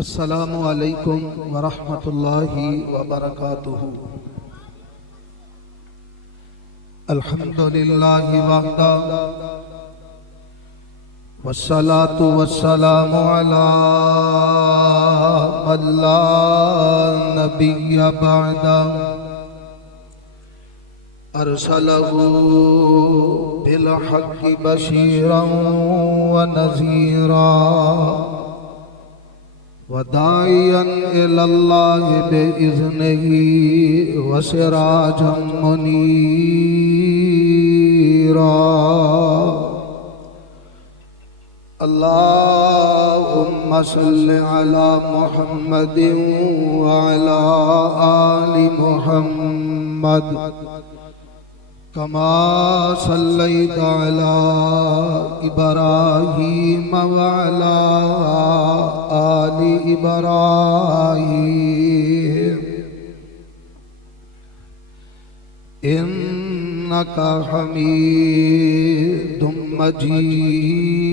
अस्सलामु अलैकुम वरहमतुल्लाहि वबरकातुहू। अल्हम्दुलिल्लाहि वहदा वस्सलातु वस्सलामु अला मन ला नबिय्य बअदा अरसलहू बिल हक़्क़ि बशीरन व नज़ीरा वदाइयन इलल्लाहि बिइज़्निही व सिराजम मुनीरा। अल्लाहुम्मा सल्लि अला मुहम्मदिन व अला आलि मुहम्मद कमा सल्लैता अला इब्राहीम व अला आलि इब्राहीम इन्नका हमीदुम मजीद।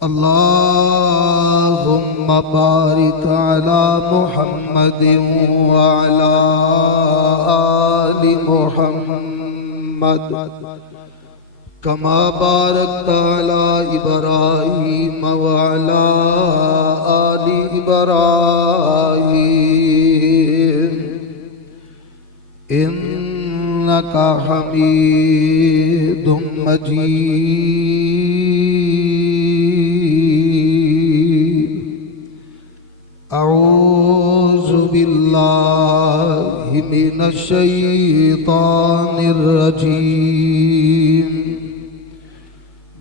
अल्लाहुम्मा बारिक अला मुहम्मदिन व अला आलि मुहम्मद कमा बारकता अला इब्राहीम व अला आलि इब्राहीम इन्नका हमीदुम मजीद। अऊज़ु बिल्लाहि मिनश शैतानिर रजीम।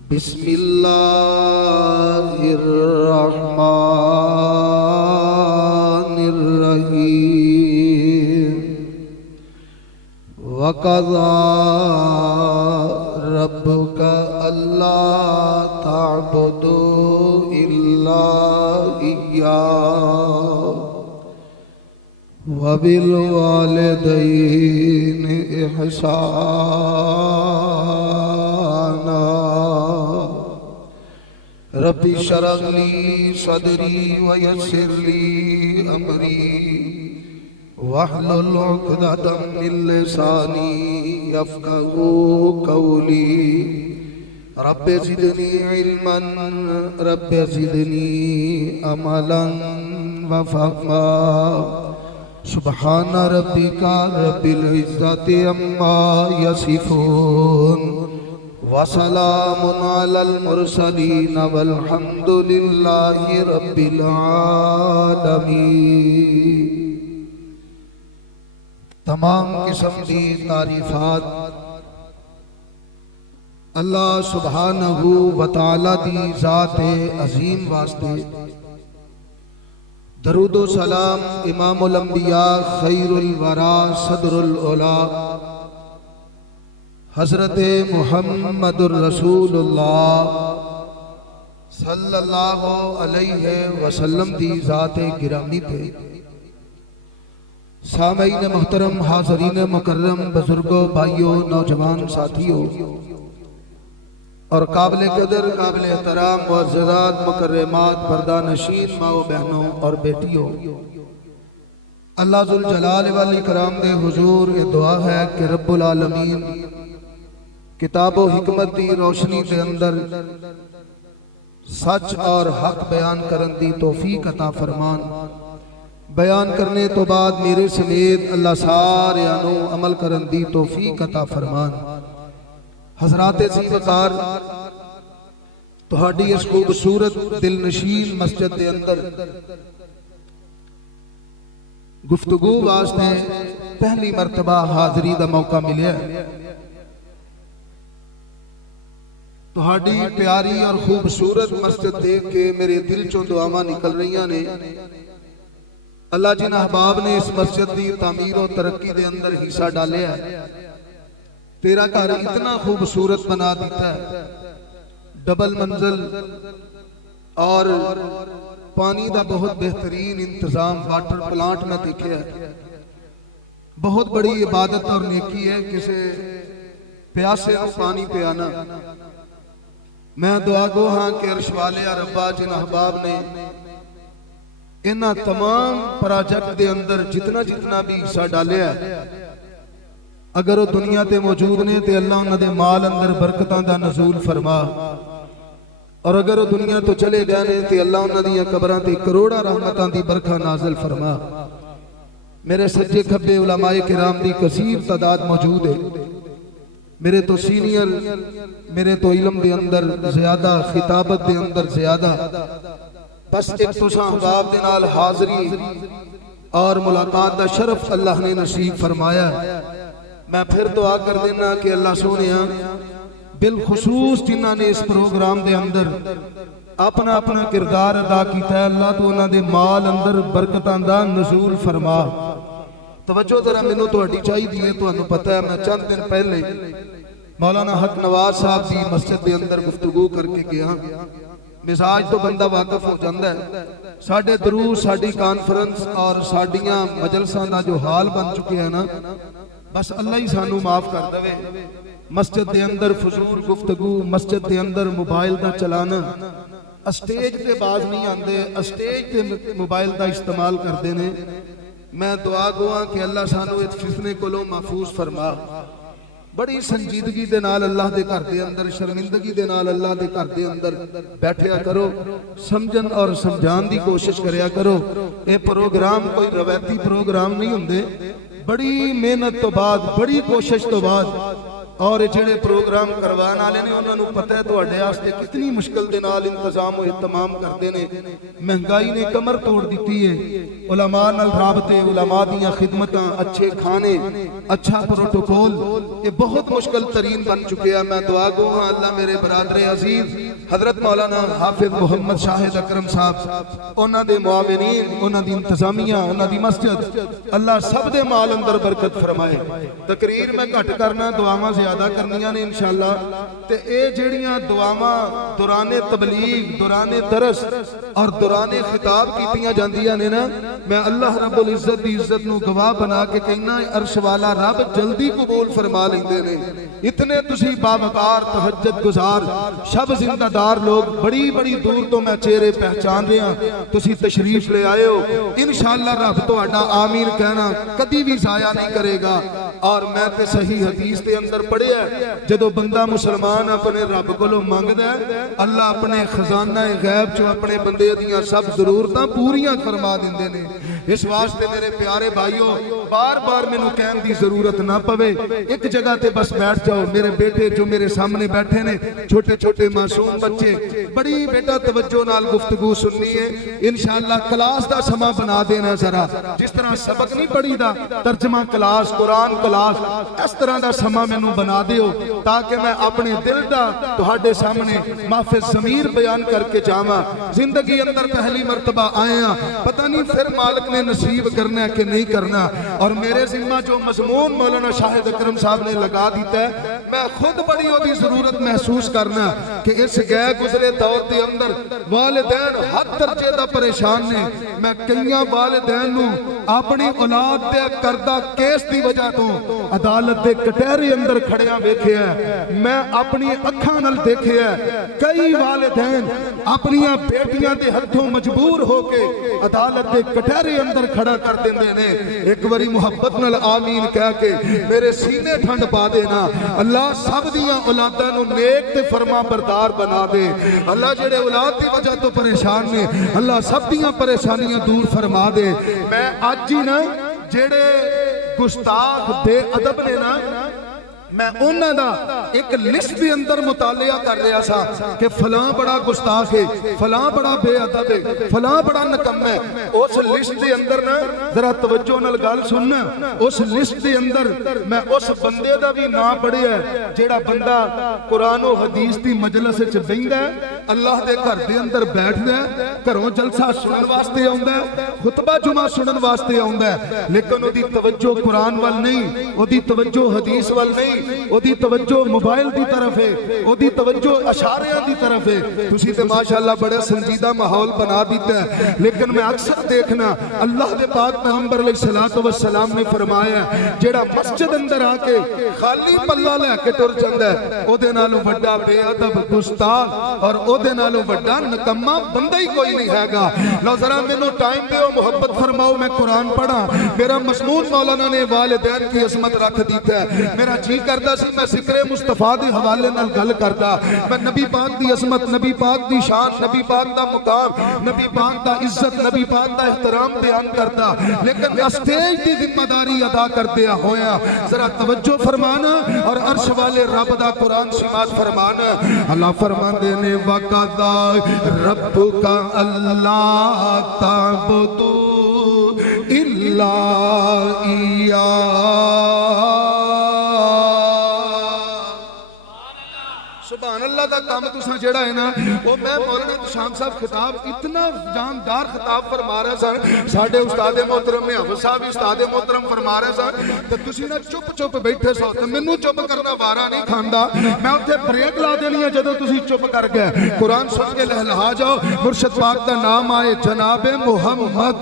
बिस्मिल्लाहिर रहमानिर रहीम। वक़ज़ा रब्बुका अल्ला ता'बुदू इल्ला इय्याहु व बिल वालिदैनि इहसाना। रब्बि शरह ली सदरी व यस्सिर ली अमरी वहलुल उक़दतम मिन लिसानी यफ़क़हू क़ौली। रब्बि ज़िदनी इल्मन रब्बि ज़िदनी अमलन व फ़हमा। सुब्हान रब्बिका रब्बिल इज़्ज़ति अम्मा यसिफ़ून व सलामुन अलल मुरसलीन वल्हम्दुलिल्लाहि रब्बिल आलमीन। तमाम किस्म की तारीफात अल्लाह सुब्हानहू व तआला दी ज़ात अज़ीम वास्ते। दरूदो सलाम इमामुल अंबिया खैरुल वरा सदरुल उला हज़रत मुहम्मदुर रसूलुल्लाह सल्लल्लाहु अलैहि वसल्लम दी ज़ात गिरामी पे। सामईन मुहतरम, हाज़रीन मुकर्रम, बुजुर्गों, भाइयों, नौजवान साथियों और काबिल कदर काबिल एहतराम मुअज़्ज़ज़ात मुकर्रमात पर्दा नशीन माओ बहनों और बेटियों, अल्लाह ज़ुल जलाल वल इकराम दे हुजूर ये दुआ है कि रब्बुल आलमीन किताबो हिकमत दी रोशनी के अंदर सच और हक बयान करन दी तौफीक अता फरमान। बयान करने तो बाद मेरे समेत अल्लाह सारे अनु अमल करन दी तौफीक अता फरमान। हज़रात ज़ीवकार, तुहाडी इस खूबसूरत दिलनशीन मस्जिद के अंदर गुफ्तगू वास्ते पहली मरतबा हाज़री का मौका मिले। तुहाडी प्यारी और खूबसूरत मस्जिद देख के मेरे दिल चों दुआवां निकल रही ने। अल्लाह जिन अहबाब ने इस मस्जिद की तामीर और तरक्की के अंदर हिस्सा डालिया, तेरा घर इतना खूबसूरत बना दिता है। डबल मंजिल और पानी का बहुत बेहतरीन इंतजाम वाटर प्लांट में देखा है। बहुत बड़ी इबादत और नेकी है किसी प्यासे को पानी पियाना। मैं दुआ गो हाँ कि अर्श वाले रब्बा जिन अहबाब ने इन्हां तमाम प्रोजेक्ट के अंदर जितना जितना भी हिस्सा डालिया, अगर वो दुनिया ते मौजूद ने तो अल्लाह उन्हां दे माल अंदर बरकतां दा नज़ूल फरमा, और अगर वो दुनिया तो चले गए ने तो अल्लाह उन्हां दी कबरां ते करोड़ां रहमतां दी बरखा नाज़िल फरमा। मेरे सज्जे खब्बे उलमाए किराम दी कसीर तादाद मौजूद है, मेरे तो सीनियर, मेरे तो इल्म दे अंदर ज्यादा, खिताबत दे अंदर ज्यादा। बस एक तुसां अहबाब दे नाल हाज़री और मुलाकात दा शरफ अल्लाह ने नसीब फरमाया। मैं फिर दुआ कर देना कि अल्लाह सोनिया बिलखुसूस जिन्हां ने इस प्रोग्राम दे अंदर अपना अपना किरदार अदा किया, अल्लाह तो उन्हां दे माल अंदर बरकतां दा नज़ूल फरमा। तवज्जो जरा मैनू तुहाडी चाहिदी है। तुहानू पता है मैं चंद दिन पहले मौलाना हक नवाज साहब की मस्जिद के अंदर गुफ्तगू करके गया। मिजाज तो बंदा वाकफ हो जाता है। साडे दरूस, साडी कॉन्फ्रेंस और साडियां मजलसां दा जो हाल बन चुके हैं ना, बस अल्लाह ही सानू माफ कर देवे। मस्जिद के अंदर फजूल गुफ्तगू, मस्जिद के अंदर मोबाइल का चलाना, स्टेज ते बाज नहीं आते, स्टेज ते मोबाइल का इस्तेमाल करते हैं। मैं दुआ गोआ कि अल्लाह सानू इस फितने कोलों महफूज फरमा। बड़ी संजीदगी दे नाल अल्लाह दे घर दे अंदर, शर्मिंदगी दे नाल अल्लाह दे घर दे अंदर बैठिया करो, समझन और समझान दी कोशिश करया करो। ये प्रोग्राम कोई रवायती प्रोग्राम नहीं हुंदे। बड़ी मेहनत तो बाद, बड़ी कोशिश तो बाद, और जिहड़े प्रोग्राम करवाने वाले ने उन्होंने पता है तुहाडे वास्ते कितनी मुश्किल दे नाल इंतजाम और इहतमाम करते ने। महंगाई ने कमर तोड़ दी है। उलमा नाल राबते, उलमा दीयां खिदमतां, अच्छे खाने, अच्छा प्रोटोकॉल, ये बहुत मुश्किल तरीन बन चुके हैं। मैं दुआ गो हाँ अल्लाह मेरे बरादरे अजीज हजरत मौलाना हाफिज मोहम्मद शाहिद अकरम साहब, उन्हां दे मुआविनीन, उन्हां दी इंतजामिया, उन्हां दी मस्जिद, अल्लाह सब दे माल अंदर बरकत फरमाए। तकरीर मैं घट करना, दुआवां ज्यादा करनियां ने इंशाअल्लाह। ते ए जेड़ियां दुआवां दौराने तबलीग, दौराने दरस और दौराने खिताब कीतियां जांदियां ने ना, मैं अल्लाह रब्बुल इज्जत दी इज्जत नूं गवाह बना के कहना अर्श वाला रब जल्दी कबूल फरमा लेंदे ने। इतने तुसी बावकार, तहज्जुद गुजार, शब जिंदादार लोग, बड़ी बड़ी दूर तो मैं चेहरे पहचान रहा, तुसी तशरीफ ले आए हो। इंशाअल्लाह रब तुहाडा आमीन कहना कदी भी जाया नहीं करेगा। और मैं ते सही हदीस के अंदर पढ़िया, जदों बंदा मुसलमान अपने रब कोलों मंगदा है, अल्लाह अपने खजाना गैब चो अपने बंदे दियां सब जरूरतां पूरियां फरमा दिंदे ने। इस वास्ते मेरे प्यारे भाइयों, बार बार मैनू कहने की जरूरत ना पवे, एक जगह ते बस बैठ जाओ। मेरे बेटे जो मेरे सामने बैठे ने, छोटे छोटे मासूम बच्चे, बड़ी बेटा तवज्जो नाल गुफ्तगू सुननी है। इंशाअल्लाह क्लास का समा बना देना जरा, जिस तरह सबक नहीं पढ़ी दा, तर्जमा क्लास, कुरान क्लास, इस तरह का समा मैनू बना दियो, ताकि मैं अपने दिल का तुहाडे सामने माफिज ज़मीर बयान करके जावां। जिंदगी अंदर पहली मरतबा आया, पता नहीं फिर मालिक ने नसीब करना है कि नहीं करना। और मेरे जिम्मा जो मजमून मौलाना शाहिद अकरम साहब ने लगा दिता है, मैं खुद बड़ी ओदी जरूरत महसूस करना कि इस गए गुजरे दौर के अंदर वालिदैन हर दर्जे दा परेशान ने। मैं कई वालिदैन नूं अपनी औलाद ते करदा केस की वजह तो अदालत के कटहरे अंदर खड़िया वेखिया। मैं अपनी अखां नाल देखिया कई वालिदैन अपनी बेटियां दे हथों मजबूर होके अदालत के कटहरे अंदर खड़ा कर देंदे ने। एक बारी मुहब्बत नाल आमीन कह के मेरे सीने ठंड पा देना। अल्लाह सब दियां औलादां नूं नेक ते फरमा बरदार बना दे। अल्लाह जेड़े औलाद की वजह तो परेशान ने, अल्लाह सब दियां परेशानियां दूर फरमा दे। मैं अज ही ना जेड़े गुस्ताख बे अदब ने ना, मैं उन्हां दा एक लिस्ट के अंदर मुतालिया कर रहा था कि फलां बड़ा गुस्ताख है, फलां बड़ा बेअदब है, फलां बड़ा नकम्मा है। उस लिस्ट के अंदर ना जरा तवज्जो नाल गल सुनना, उस लिस्ट के अंदर मैं उस बंदे दा भी नाम पढ़िया जेड़ा बंदा कुरान और हदीस की मजलिस च बैठदा है, अल्लाह के घर के अंदर बैठदा है, घरों जलसा सुनन वास्ते आउंदा है, खुतबा जुमा सुनन वास्ते आउंदा है, लेकिन ओदी तवज्जो कुरान वाल नहीं, ओदी तवज्जो हदीस वाल नहीं, ओदी तवज्जो मोबाइल की तरफ है, ओदी तवज्जो इशारियां की तरफ है। तुसी ते माशाअल्लाह बड़ा संजीदा माहौल बना दिता है। लेकिन मैं अक्सर देखना अल्लाह के पाक पैगंबर अलैहिस्सलातु वस्सलाम ने फरमाया जेड़ा मस्जिद अंदर आके खाली पल्ला लेके टुर जांदा है ओदे नालों वड्डा बेअदब गुस्ताख और ओदे नालों वड्डा निकम्मा बंदा ही कोई नहीं हैगा। लो जरा मैनू टाइम दो, मोहब्बत फरमाओ, मैं कुरान पढ़ा। मेरा मजमून मौलाना ने वालिदैन की अजमत रख दी है। मेरा जी करता सी मैं जिक्र मुस्तफा के हवाले नाल गल करदा, मैं नबी पाक की अजमत, नबी पाक की शान, नबी पाक का मुकाम, नबी पाक का इज्जत, नबी पाक का एहतराम बयान करता। लेकिन स्टेज की जिम्मेदारी अदा करते होया जरा तवज्जो फरमाना और अर्श वाले रब दा कुरान सिमात फरमाना। अल्लाह फरमाते ने वक़दा रब्बुका अल्लाह ताबुदू इल्ला इय्या। सुभान अल्लाह का काम तुसा जेड़ा है ना वो मैं मौलाना शाम साहब खिताब इतना जानदार खिताब फरमा रहे सन, साडे उस्ताद मोहतरम ने हफ्स साहब उस्ताद मोहतरम फरमा रहे सन ते तुसी ना चुप चुप बैठे सो ते मैनू चुप करना वारा नहीं खांदा। मैं उत्थे ब्रेक ला देनी है जदों तुसी चुप कर गए। कुरान सुन के लहलहा जाओ, मुर्शिद पाक का नाम आए जनाबे मुहम्मद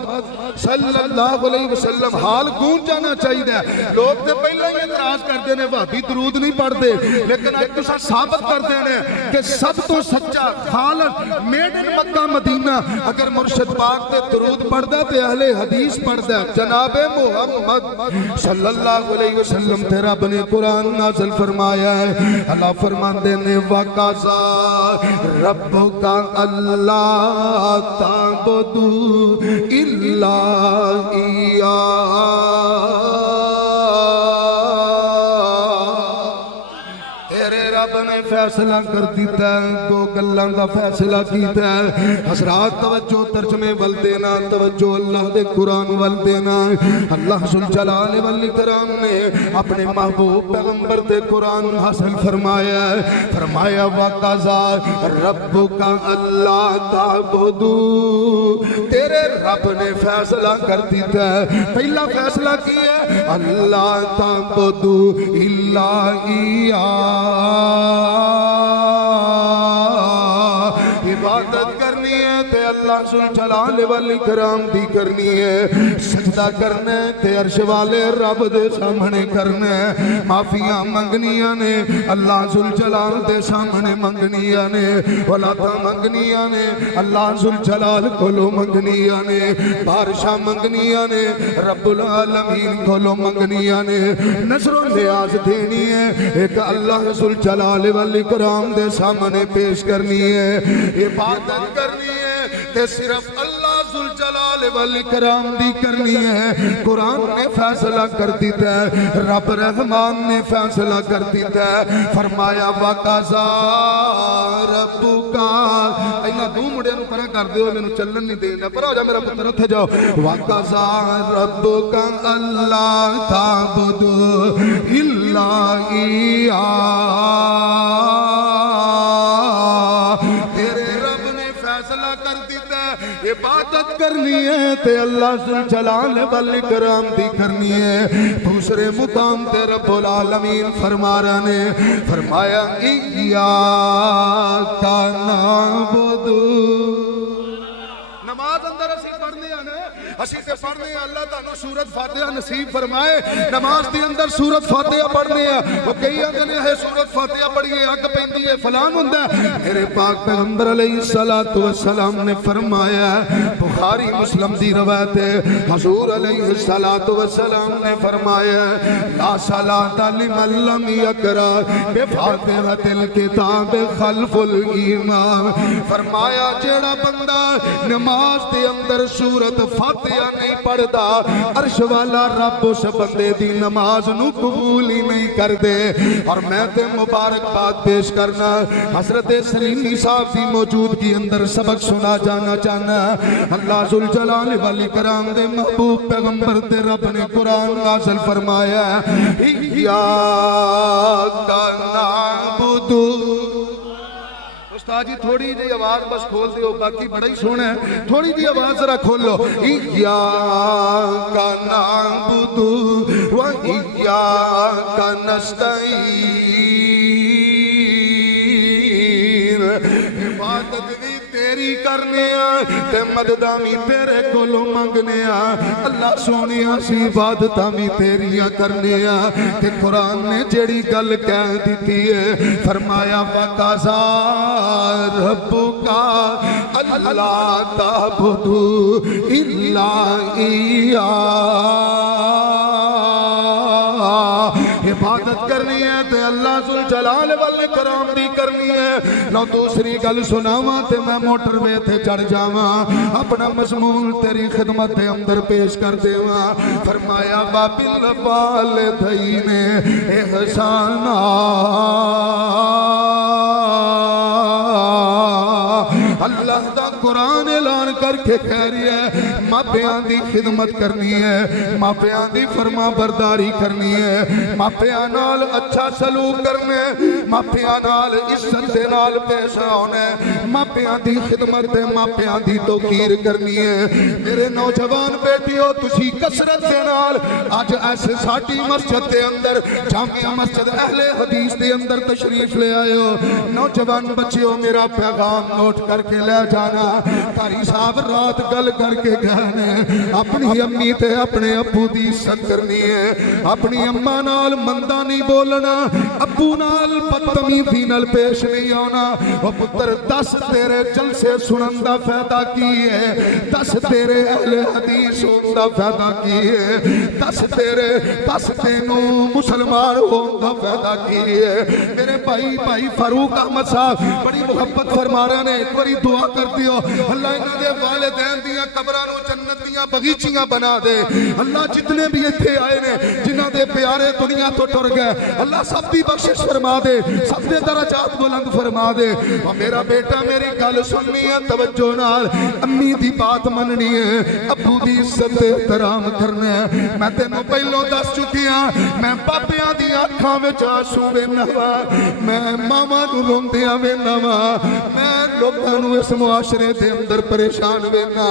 सल्लल्लाहु अलैहि वसल्लम, हाल गूंज जाना चाहिए। लोग तो पहले ही इतराज करते हैं भाभी दरूद नहीं पढ़ते, लेकिन अज तुसा साबित करते हैं कि सब तो सच्चा खालस मेड इन मक्का मदीना अगर मुर्शिद पाक ते दरूद पढ़दा ते अहले हदीस पढ़दा जनाबे मुहम्मद सल्लल्लाहु अलैहि वसल्लम ते रब ने कुरान नाज़िल फरमाया है। अल्लाह फरमाते ने वक़ज़ा रब्बुका अल्लाह ताबुदू इल्ला इय्या। फैसला कर दिता है, दो गल्लां दा फैसला कीता है। हज़रात तवज्जो तर्जमे वल देना, तवज्जो अल्लाह दे कुरान वल देना। अल्लाह जुल जलाल वल इकराम ने अपने महबूब पैगंबर दे कुरान हासिल फरमाया है। फरमाया वक़ज़ा रब्बुका अल्लाह ताबुदू, तेरे रब ने फैसला कर दिता है। पहला फैसला किया अल्लाह ताबुदू इल्ला इय्या, इबादत करनी है ते अल्लाह सुल जलाल वल इकराम दी करनी है। सजदा करना है ते अर्श वाले रब दे सामने करना है। माफियां मंगनियां ने अल्लाह सुल जलाल दे सामने मंगनियां ने, औलादा मंगनियां ने अल्लाह सुल जलाल कोलो मंगनियां ने, बारिशां मंगनियां ने रब्बुल आलमीन कोलो मंगनियां ने, नजरों नियाज देनी है एक अल्लाह सुल जलाल वल इकराम दे सामने पेश करनी है। इबादत करनी है ते सिर्फ अल्लाह जुल जलाल वल इकराम दी करनी है। कुरान ने फैसला कर दिता है, रब रहमान ने फैसला कर दिता है। फरमाया वक़ज़ा रब्बुका, इन्हां दो मुंडियां नूं परा कर दिओ, मैनूं चलन नहीं देना, पर हो जा मेरा पुत्र उत्थे जाओ। वक़ज़ा रब्बुका अल्लाह ताबुदू इल्ला इय्या, इबादत करनी है ते अल्लाह जुल जलाल वल इकराम दी करनी है। दूसरे मुकाम ते रब्बुल आलमीन फरमा रहे ने, फरमाया इय्याका नअबुदु। नमाज अंदर असीं पढ़ने आ ना, असीं ते पढ़ने आ अल्लाह तानू सूरत फातिहा नसीब फरमाए। नमाज दे अंदर सूरत फातिहा पढ़ने आ, वो कई आंदे ने है सूरत फातिहा पढ़िए अग पैंदी है फलान हुंदा। मेरे पाक पैगंबर अलैहिस्सलातु वस्सलाम ने फरमाया, बुखारी मुस्लिम दी रवायत है, हुजूर अलैहिस्सलातु वस्सलाम ने फरमाया ला सलाता लिमन लम यक़रा बिफातिहातिल किताब खल्फुल ईमान। फरमाया जेड़ा बंदा नमाज दे अंदर सूरत फातिहा नहीं पढ़दा, अर्श वाला रब उस बंदे दी नमाज नू कबूल ही नहीं करदे। और मैं ते मुबारकबाद पेश करना हजरत सलीमी साहब की मौजूदगी अंदर सबक सुना जाना चाहना। अल्लाह जुल जलाल वल इकराम दे महबूब पैगंबर ते रब ने कुरान नाज़िल फरमाया इय्याका नअबुदु उस्ताद जी थोड़ी जी आवाज बस खोल दियो, बाकी बड़ा ही सोहना है, थोड़ी जी आवाज जरा खोलो। इय्याका नअबुदु व इय्याका नस्तईन। इबादत भी तेरी करने ते मददा भी तेरे कोलों मंगने अल्लाह सोने सी इबादत भी तेरिया करने ते कुरान ने जेड़ी गल कह दी है फरमाया वकाज़ा रब्बुका अल्ला ताबुदू इल्ला इय्या। इबादत करनी है ते अल्लाह जुल जलाल वल कराम दी करनी है। लो दूसरी गल सुनावा ते मैं मोटरवे ते चढ़ जावा अपना मजमून तेरी खिदमत के अंदर पेश कर देवा। फरमाया बाबिल वालिदैन एहसाना। अल्लाह दा कुरान ऐलान करके कह रही है मापियां दी खिदमत करनी है, मापियां दी फरमा बरदारी करनी है, मापियां नाल अच्छा सलूक करना है, मापियां नाल इज्जत दे नाल पेश आना है, मापियां दी खिदमत ते मापियां दी तौकीर करनी है। मेरे नौजवान बेटियों तुसी कसरत दे नाल अज ऐसे साडी मस्जिद दे अंदर जामिया मस्जिद अहले हदीस दे अंदर तशरीफ ले आए हो। नौजवान बच्चियों मेरा पैगाम नोट करके ले जाना। कारी साहब रात गल करके कहने अपनी अम्मी ते अपने अब्बू दी इज्जत करनी है, अपनी अम्मा नाल मंदा नहीं बोलना, अब्बू नाल बदतमीजी नाल पेश नहीं आना। ओ पुत्र दस तेरे जलसे सुनन दा फायदा की है, दस तेरे अहले हदीस होन दा फायदा की है, दस तेनू मुसलमान होन दा फायदा की है। मेरे भाई फारूक अहमद साहब बड़ी मुहब्बत फरमा रहे ने, एक बारी दुआ कर दियो अल्लाह इन्हां दे वालिदैन दियां कब्रां नूं जन्नत दियां बगीचियां बना दे। अल्लाह जितने भी इत्थे आए ने जिन्हां दे प्यारे दुनिया तो टुर गए अल्लाह सब दी बख्शिश फरमा दे, सब दे दरजात बुलंद फरमा दे। और मेरा बेटा मेरी गल सुननी है तवज्जो नाल, अम्मी दी बात मननी है, अब्बू दी इज्जत ते एहतराम करना है। मैं तेनों पहलों दस चुकी हां मैं बाबियां दी अखां विच आंसू वेखना वा, मैं मावां नूं रोंदियां वेखना वा, मैं लोकां नूं इस मुआशरे दे अंदर परेशान वेखना।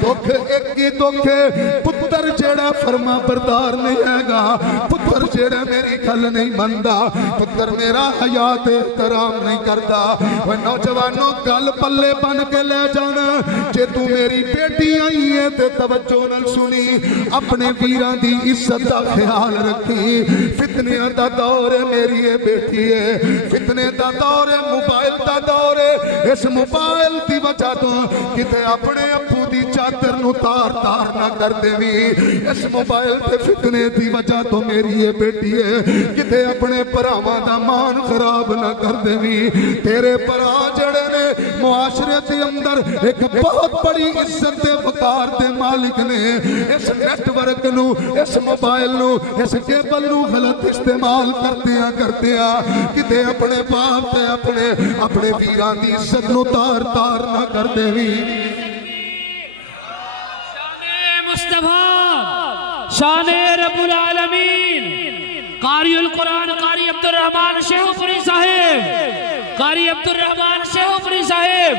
दुख एक ही दुख है पुत्र जेड़ा फरमा बरदार नहीं हैगा, पुत्र जेड़ा मेरी गल नहीं मनदा, पुत्र मेरा हयात एहतराम नहीं करता। ओए नौजवानों गल पल्ले बन के ले जाना। जे तू मेरी बेटी आई है ते तवज्जो नाल सुनी, अपने वीरां दी इज्जत दा ख्याल रखी। फितने दा दौर है मेरी ये बेटी है, फितने दा दौर है, मोबाइल दा दौर है। इस मोबाइल की वजह तो किते अपने अप्पू की चादर नूं तार तार ना कर देवी। इस मोबाइल के फितने की वजह तो मेरी ये बेटी है किते अपने भरावां दा मान खराब ना कर देवी। तेरे भरा जड़े ने मुआशरे के अंदर एक बहुत बड़ी इज्जत के वकार के मालिक ने इस नेटवर्क नूं, इस मोबाइल नूं, इस केबल नूं गलत इस्तेमाल करते किते अपने बाप ते अपने वीरां दी इज्जत नूं तार तार ना कर देवी। शाने मुस्तफा शाने रब्बुल आलमीन कारियुल कुरान कारी अब्दुर्रहमान शेखुपुरी साहिब, कारी अब्दुर्रहमान शेखुपुरी साहिब,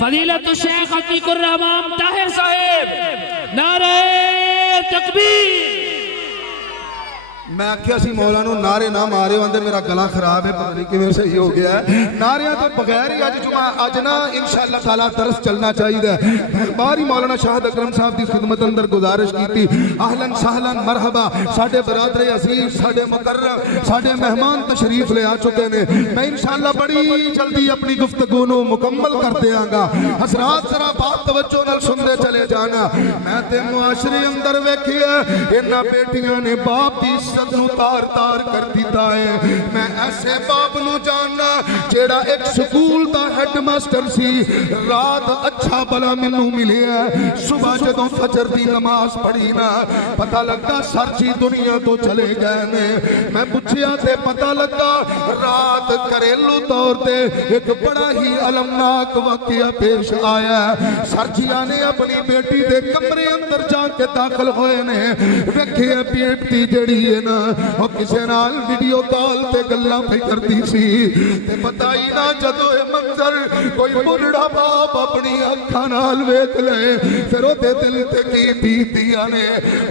फजीलतुल शेख अतीकुर रहमान ताहिर साहिब, नारे तकबीर। मैं आख्या सी मौला नूं नारे ना मारे आंदे मेरा गला खराब है, पता नहीं किवें सही हो गया है। नारियां तो बगैर ही अज जुमा अज ना इंशाअल्लाह ताला दरस चलना चाहिए। बाहर ही मौलाना शाहद अकरम साहब की खिदमत अंदर गुजारिश की आहलन सहलन मरहबा। साडे बरादरे अजीज, साडे मुकर्रम, साडे मेहमान तशरीफ ले आ चुके ने। मैं इंशाअल्लाह बड़ी जल्दी अपनी गुफ्तगू नूं मुकम्मल कर देंगा। हजरात जरा बात तवज्जो नाल सुनते चले जाना। मैं ते मुआशरे अंदर वेखिया इन्हां बेटियां ने बाप दी तार तार कर दिता है। मैं ऐसे बाप नूं जानना जेड़ा एक स्कूल दा हेडमास्टर सी, रात अच्छा भला मैनू मिले, सुबह जदों फजर दी नमाज पढ़ी ना पता लगा सर जी दुनिया तो चले गए ने। मैं पूछया ते पता लगा रात घरेलू तौर ते एक बड़ा ही अलमनाक वाकया पेश आया। सर जिया ने अपनी बेटी दे कमरे अंदर जाके दाखिल होए ने, वेखिया बेटी जड़ी है ना ਉਹ ਕਿਸੇ ਨਾਲ ਵੀਡੀਓ ਕਾਲ ਤੇ ਗੱਲਾਂ ਪਈ ਕਰਦੀ ਸੀ ਤੇ ਪਤਾ ਹੀ ਨਾ ਜਦੋਂ ਇਹ ਮੰਜ਼ਰ ਕੋਈ ਬੁੱਢਾ ਬਾਪ ਆਪਣੀ ਅੱਖਾਂ ਨਾਲ ਵੇਖ ਲਏ ਫਿਰ ਉਹਦੇ ਦਿਲ ਤੇ ਕੀ ਬੀਤਦੀਆਂ ਨੇ।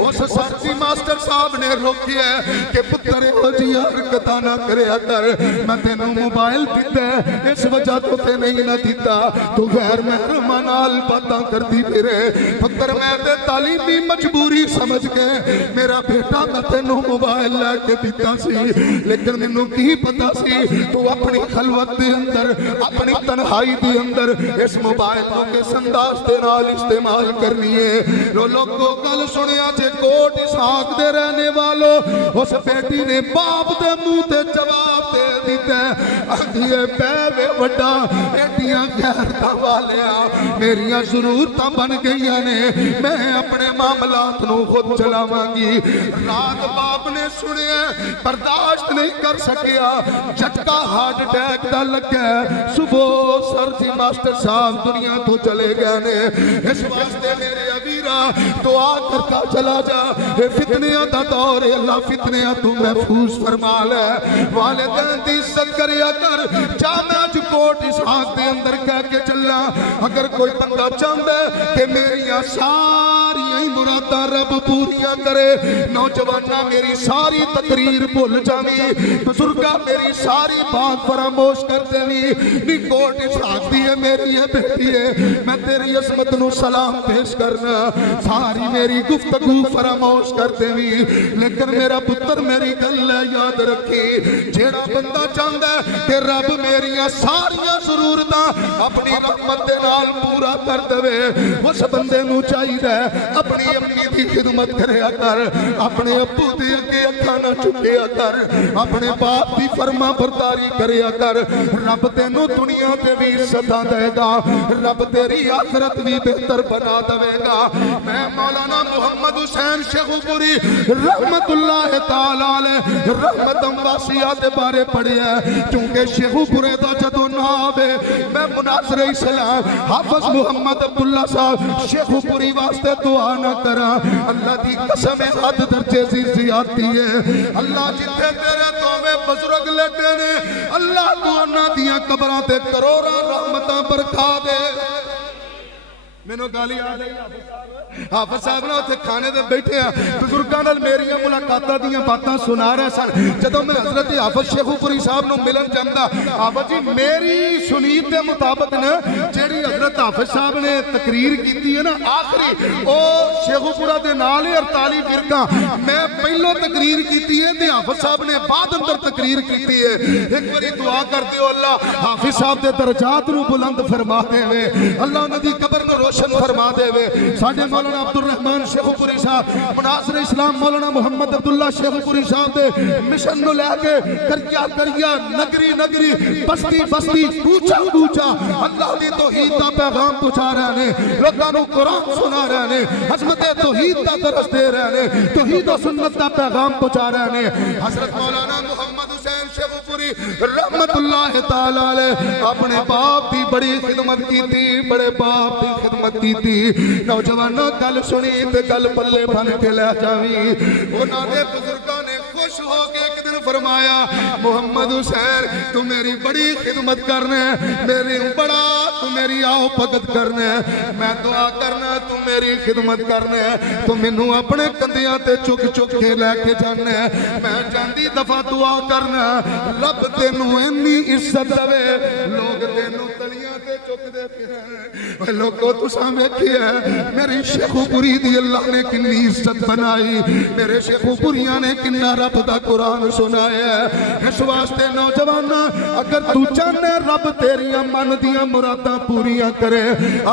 ਉਸ ਸਾਥੀ ਮਾਸਟਰ ਸਾਹਿਬ ਨੇ ਰੋਕਿਆ ਕਿ ਪੁੱਤਰ ਇਹੋ ਜਿਹੀਆਂ ਹਰਕਤਾਂ ਨਾ ਕਰਿਆ ਕਰ। ਮੈਂ ਤੈਨੂੰ मोबाइल दिता इस वजह तो ते नहीं ना दिता तू गैर महरमा नाल बातां करती फिरे। पुत्र मैं ते तालीमी मजबूरी समझ के मेरा बेटा मैं तेनू मोबाइल लैके दिता सी लेकिन मैनू की पता सी तू अपनी खलवत दे अंदर अपनी तन्हाई दे अंदर इस मोबाइल को किस अंदाज दे नाल इस्तेमाल करनी है। लोगों कल सुनिया जे कोट इसहाक दे रहने वालों उस बेटी ने बाप दे मुंह ते जवाब दे दिता आखिए पैवे वड्डा एडियां गैरतां वालिया मेरियां जरूरतां बन गई ने मैं अपने मामलात नूं खुद चलावांगी। रात बाप ने सुनिया बर्दाश्त नहीं कर सकिया झटका हार्ट अटैक दा लगा सुबह सर जी मास्टर साहब दुनिया तो चले गए ने। इस वास्ते मेरे अवीरा दुआ करता चला जा ये फितनियां दा दौर है अल्लाह फितनियां तू महफूज फरमा ले। वालिदैन दी इज्जत करिया कर जा मैं अज कोट इसहाक दे अंदर कह के चला अगर कोई बंदा चाहता है कि मेरिया सारियां ही मुरादां रब पूरियां करे नौजवाना मेरी सारी तकरीर भुल जावी बुजुर्गा मेरी सारी बात फरामोश कर देवी नी कोट इसहाक दी है मेरी है बेटी है मैं तेरी अजमत नूं सलाम पेश करना सारी मेरी गुफ्तगू फरामोश कर देवी लेकिन मेरा पुत्र मेरी गल याद रखी जेड़ा बंदा चाहता है कि रब मेरिया सारिया जरूरतां अपनी रहमत दे नाल पूरा कर देवे उस बंदे नूं चाहिदा अपनी अम्मी दी खिदमत करया कर अपने अब्बू दे अगे अखां ना चुकिया कर अपने बाप दी फरमा बरदारी करया कर रब तैनूं दुनिया ते भी इज्जत देगा रब तेरी आखिरत भी बेहतर बना देगा। मैं मौलाना मोहम्मद हुसैन शेखुपुरी रहमतुल्लाह तआला अलैह रहमतम वासिया दे बारे पढ़िया क्योंकि शेखुपुरे दा जदों ना आवे मैं मुनाज़िर इस्लाम हाफिज मुहम्मद अब्दुल्ला साहब शेखुपुरी वास्ते दुआ ना करा अल्लाह दी कसम है हद दर्जे दी ज़ियादती है। अल्लाह जिथे तेरे दोवें बुजुर्ग लेटे ने अल्लाह तू उन्हां दियां कबरां ते करोड़ां रहमतां बरखा दे। मैनू गाली आ गई हाफिज साहब ना उत्थे खाने ते बैठे बुजुर्गां नाल मेरियां मुलाकातां दियां बातां सुना रहे सन जदों मैं हज़रत हाफिज शेखुपुरी साहब नूं मिलन जांदा हाफिज जी मेरी सुनीत दे मुताबिक ना जेड़ी हज़रत हाफिज साहब ने तकरीर कीती है ना आखिरी ओ शेखुपुरा दे नाल 48 फिरका मैं पहलों तकरीर कीती है ते हाफिज साहब ने बाद अंदर तकरीर कीती है। एक बारी दुआ कर दिओ अल्लाह हाफिज साहब दे दरजात नूं बुलंद फरमा देवे अल्लाह उन्हां दी कब्र नूं रोशन फरमा देवे। साडे मौलाना अब्दुल रहमान शेखुपुरी साहब मुनाज़िर इस्लाम मौलाना मोहम्मद अब्दुल्ला शेखुपुरी साहब दे मिशन नु लेके करिया करिया नगरी नगरी बस्ती बस्ती कूचा कूचा अल्लाह दी तौहीद दा पैगाम पहुंचा रहे ने लोकां नु कुरान सुना रहे ने अज़मत तौहीद दा दर्स दे रहे ने तौहीद और सुन्नत दा पैगाम पहुंचा रहे ने। हज़रत मौलाना मोहम्मद हुसैन शेखुपुरी रहमतुल्लाह तआला अलैह अपने बाप दी बड़ी खिदमत कीती बड़े बाप दी खिदमत कीती नौजवानों गल सुनी ते गल पल्ले बन के लै जावी उन्हां दे बुजुर्गां ने खुश हो के एक दिन फरमाया मोहम्मद हुसैन तू मेरी बड़ी खिदमत करना मेरी बड़ा तू मेरी आओ भगत करना मैं दुआ करना तू मेरी खिदमत करना तू मैनू अपने कंधियां ते चुक चुक के लैके जाना मैं जांदी दफा दुआ करना रब तेनू इन्नी इज्जत देवे लोग तेनू तलियां ते चुकदे फिरन लोगों तुसां वेखिया मेरी शेखुपुरी दी अल्लाह ने कितनी इज्जत बनाई मेरे शेखुपुरियां ने कितना रब दा कुरान सुनाया। इस वास्ते नौजवान अगर तू चाहना रब तेरिया मन दियां मुरादां पूरियां करे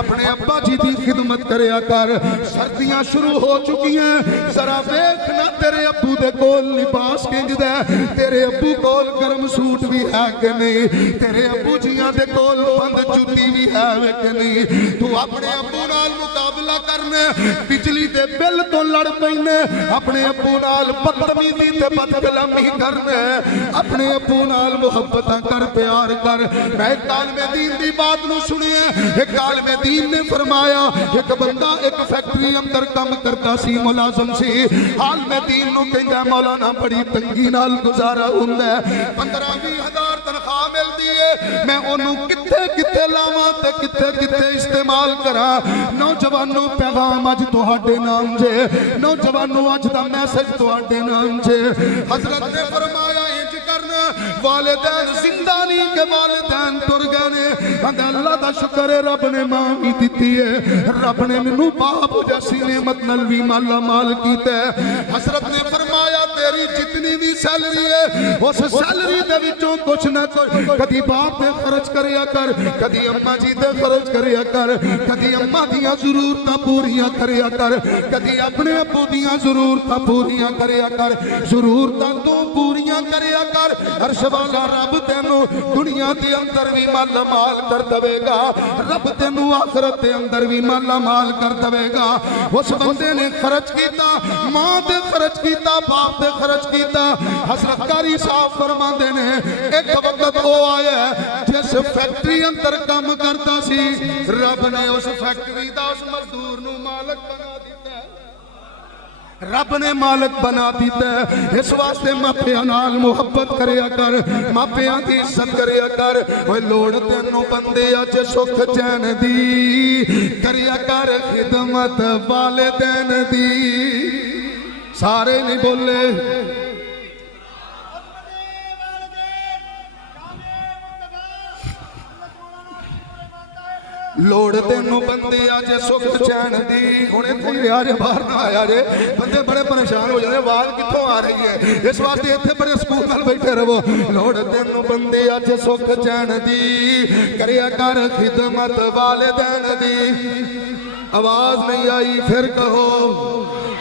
अपने अब्बा जी दी खिदमत करया कर। सर्दियां शुरू हो चुकियां जरा देखना तेरे अब्बू दे कोल लिबास किंजदा तेरे अब्बू कोल गर्म सूट भी है कि नहीं तेरे अब्बू जियां दे कोल बंद जुत्ती भी है वे कि नहीं। तू अपने अब्बू नाल मुकाबला करने बिजली दे बिल तो लड़ पैने, अपने अब्बू नाल बदतमीजी ते बदकलामी करने, अपने अब्बू नाल मुहब्बत कर प्यार कर। मैं कालमे दीन दी बात नूं सुनिए, एक कालमे दीन ने फरमाया एक बंदा एक फैक्ट्री अंदर काम करता सी, मुलाजम सी। आलमे दीन नूं कहंदा मौलाना बड़ी तंगी नाल गुजारा हुंदा है, 15-20 हज़ार तनख्वाह मिलदी है, मैं ओनू किथे किथे लावां ते किथे किथे इस्तेमाल करा। नौजवानों पैगाम अज तुहाडे नाम जे, नौजवानों अज दा मैसेज तुहाडे नाम जे। हजरत ने फरमाया इंज करना, वालिदैन जिंदा नहीं के वालिदैन तुर गए ने। अल्लाह दा शुक्र है रब ने मां भी दिती है, रब ने मैनू बाप जैसी नेमत नाल भी माला माल कीता है। हजरत ने फरमाया तेरी जितनी भी सैलरी है उस सैलरी दे विचों कुछ ना कुछ कदी बाप दे खर्च करया कर, कदी अम्मा जी दे खर्च करया कर, कदी अम्मा दियां जरूरतां पूरियां करया कर, कदी अपने अब्बू दियां जरूरतां पूरियां करया कर। जरूरतां तू पूरियां करया कर, अर्श वाला रब तेनू दुनिया दे अंदर भी माला माल कर देवेगा, रब तेनू आखिरत दे अंदर भी माला माल कर देवेगा। उस बंदे ने खर्च कीता, मां ते खर्च कीता, बाप ते खर्च कीता। हजरत कारी साहब फरमांदे ने एक वक्त वो आया जिस फैक्ट्री अंदर काम करता सी, रब ने उस फैक्ट्री दा उस मजदूर नू मालक बना दिता, रब ने मालक बना दिता। इस वास्ते मापिया नाल मुहब्बत करया कर, मापिया की इज्जत करया कर। ओए लोड़ तेनू बंदे अज सुख चैन दी, करया कर खिदमत वालिदैन दी। सारे नहीं बोले लोड़ तेनू बंदे अज सुख चैन दी। हुणे थोड़ी आज बाहर ना आया जे, बंदे बड़े परेशान हो जाते, आवाज कित्थों आ रही है। इस वास्ते इत्थे बड़े सुकून नाल बैठे रहो। लोड़ तेनू बंदे अज सुख चैन दी, करया कर खिदमत वालिदैन दी। आवाज नहीं आई फिर कहो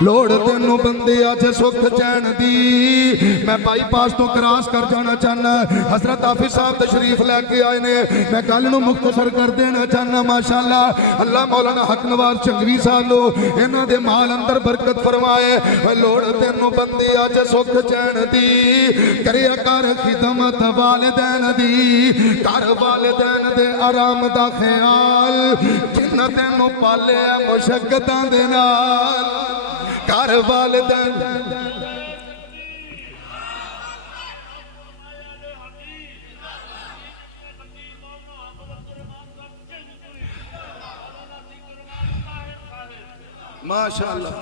लोड़ तेनू बंदे अज सुख चैन दी। मैं बाईपास तो क्रॉस कर जाना चाहना, हजरत हाफिज साहब तशरीफ लैके आए ने, मैं गल नूं मुख्तसर कर देना चाहना। माशाअल्लाह अल्लाह मौलाना हक नवाज चंगवी साहब नो इन्हां दे माल अंदर बरकत फरमाए। लोड़ तेनू बंदे अज सुख चैन दी, करया कर खिदमत वालिदैन दी। कर वालिदैन दे आराम दा ख्याल, जिन्हां तेनू पालिया मुशक्कतां दे नाल। कर वालिदैन माशाअल्लाह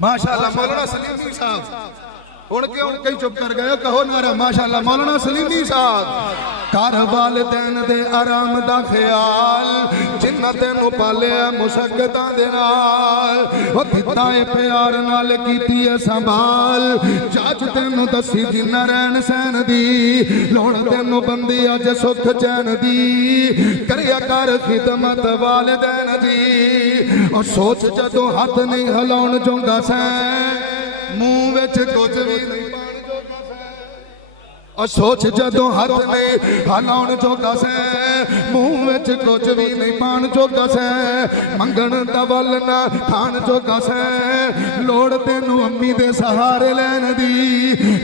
माशाअल्लाह। मौलाना सलीमी साहब हुण क्यों कई चुप कर गए, कहो नारा माशाअल्लाह। मौलाना सलीमी साहब कर वालिदैन दे आराम दा ख्याल, जिन्हां तेनू पालिया मुशक्कतां दे नाल। ओ दिता है प्यार नाल कीती है संभाल, जज तेनू दसी जिन्ना रहन सहन दी। लोड़ तेनू बंदे अज सुख चैन दी, करया कर खिदमत वालिदैन दी। ओ सोच जदों हाथ नहीं हिलाउण जोगा सैं, मुंह विच कुछ भी नहीं पाण जोगा सैं। और सोच जदों हाथ नहीं हिलाउण जोगा सैं, मुंह विच कुछ भी नहीं पाण जोगा सैं। मंगण दा वल ना खाण जोगा सैं। लोड़ तेनू अम्मी दे सहारे लैण दी,